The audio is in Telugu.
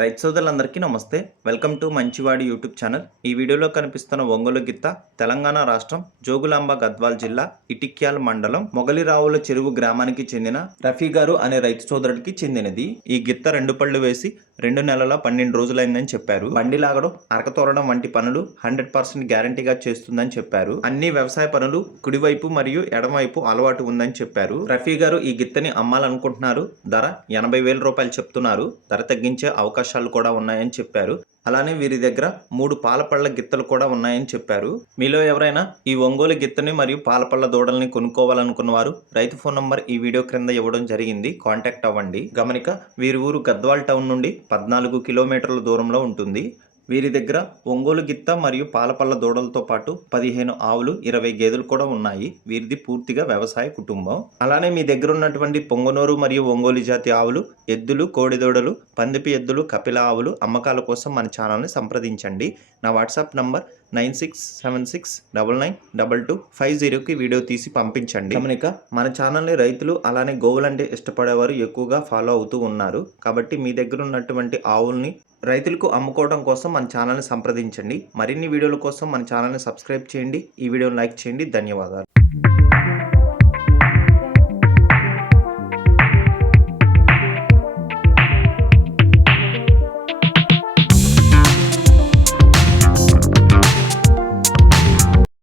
రైతు సోదరులందరికీ నమస్తే. వెల్కమ్ టు మంచివాడి యూట్యూబ్ ఛానల్. ఈ వీడియోలో కనిపిస్తున్న ఒంగోలు గిత్త తెలంగాణ రాష్ట్రం జోగులాంబ గద్వాల్ జిల్లా ఇటిక్యాల్ మండలం మొగలిరావుల చెరువు గ్రామానికి చెందిన రఫీ గారు అనే రైతు సోదరుడికి చెందినది. ఈ గిత్త రెండు పళ్ళు వేసి రెండు నెలల పన్నెండు రోజులైందని చెప్పారు. బండి లాగడం అరక తోరడం వంటి పనులు హండ్రెడ్ పర్సెంట్ గ్యారంటీగా చేస్తుందని చెప్పారు. అన్ని వ్యవసాయ పనులు కుడివైపు మరియు ఎడమవైపు అలవాటు ఉందని చెప్పారు. రఫీ గారు ఈ గిత్తని అమ్మాలనుకుంటున్నారు. ధర ఎనభై వేల రూపాయలు చెప్తున్నారు. ధర తగ్గించే అవకాశాలు కూడా ఉన్నాయని చెప్పారు. అలానే వీరి దగ్గర మూడు పాలపళ్ళ గిత్తలు కూడా ఉన్నాయని చెప్పారు. మీలో ఎవరైనా ఈ ఒంగోలు గిత్తని మరియు పాలపళ్ళ దూడల్ని కొనుక్కోవాలనుకున్న వారు రైతు ఫోన్ నంబర్ ఈ వీడియో క్రింద ఇవ్వడం జరిగింది. కాంటాక్ట్ అవ్వండి. గమనిక వీరి ఊరు గద్వాల్ టౌన్ నుండి పద్నాలుగు కిలోమీటర్ల దూరంలో ఉంటుంది. వీరి దగ్గర ఒంగోలు గిత్త మరియు పాలపల్ల దూడలతో పాటు పదిహేను ఆవులు ఇరవై గేదెలు కూడా ఉన్నాయి. వీరిది పూర్తిగా వ్యవసాయ కుటుంబం. అలానే మీ దగ్గర ఉన్నటువంటి పొంగనూరు మరియు ఒంగోలు జాతి ఆవులు ఎద్దులు కోడిదూడలు పందిపి ఎద్దులు కపిల ఆవులు అమ్మకాల కోసం మన ఛానల్ని సంప్రదించండి. నా WhatsApp number nine six seven six double nine double two five జీరోకి వీడియో తీసి పంపించండి. గమనిక మన ఛానల్ని రైతులు అలానే గోవులంటే ఇష్టపడేవారు ఎక్కువగా ఫాలో అవుతూ ఉన్నారు. కాబట్టి మీ దగ్గర ఉన్నటువంటి ఆవుల్ని రైతులకు అమ్ముకోవడం కోసం మన ఛానల్ని సంప్రదించండి. మరిన్ని వీడియోల కోసం మన ఛానల్ని సబ్స్క్రైబ్ చేయండి. ఈ వీడియోని లైక్ చేయండి. ధన్యవాదాలు.